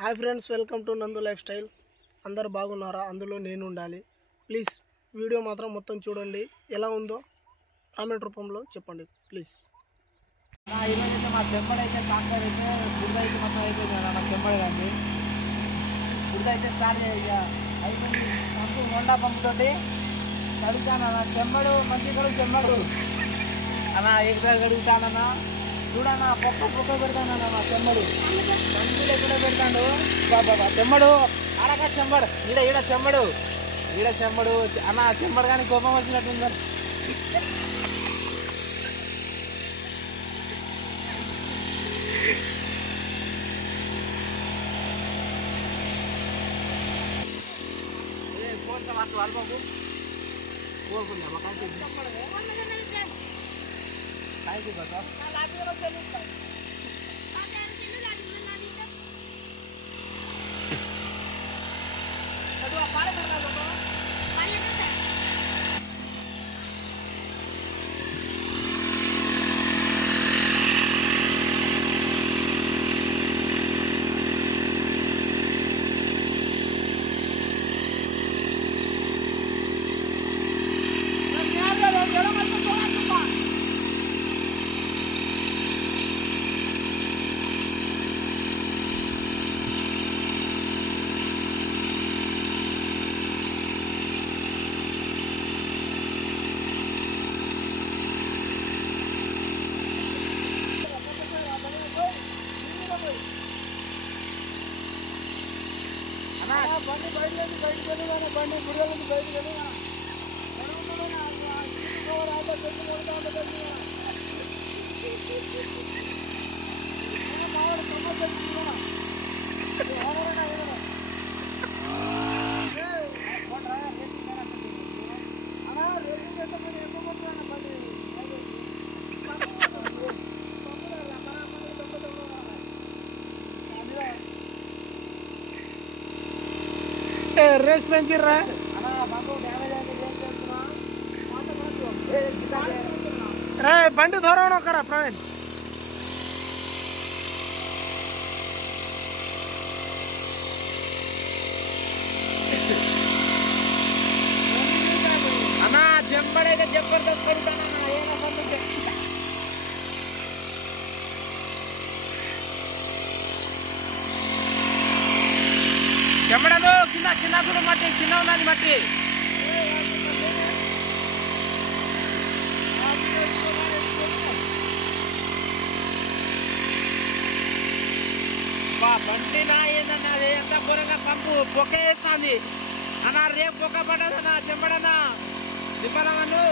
Hi friends, welcome to నందు life style. అందరు బాగున్నారా? అందులో నేను ఉండాలి. ప్లీజ్ వీడియో మాత్రం మొత్తం చూడండి. ఎలా ఉందో కామెంట్ రూపంలో చెప్పండి ప్లీజ్. ఈరోజైతే మా చెంబడైతే ట్రాక్టర్ అయితే బురద అయితే మొత్తం అయిపోయింది కదా. మా చెంబడి కానీ బురద అయితే స్టార్ట్ అయిపోయింది. పంపు హోండా పంపుతోటి కడుగుతానన్నా. చెంబడు మంచి కడుగు చెంబడు అన్న ఎక్కడ కడుగుతానన్నా. చూడన్నా పొక్క పెడతానన్నా. మా చెంబడు మంచిలో ఎక్కడ పెడతాడు బాబా. చెంబడు ఆడక చెంబడు ఈడ చెంబడు అన్న. చెంబడు కానీ కోపం వచ్చినట్టుంది. బండి బయటకు వెళ్ళి బండి గుడిలోంచి బయటకు వెళ్ళి రేస్ పెంచిర్రా. రే బండి దూరం ఒకరా ప్రవీణ్. అన్నా చెంబడైతే జబర్దస్త్ పెడతానన్నా. చెంబడదు కింద కూడా మట్టి చిన్న ఉన్నది మట్టి. బండి నా ఏందన్నా అది ఎంత కూరగా పంపు పొక్క వేస్తుంది అన్నా. రేపు పొక్క పడ్డదన్నా చెంబడన్నా దిబ్బలమన్ను.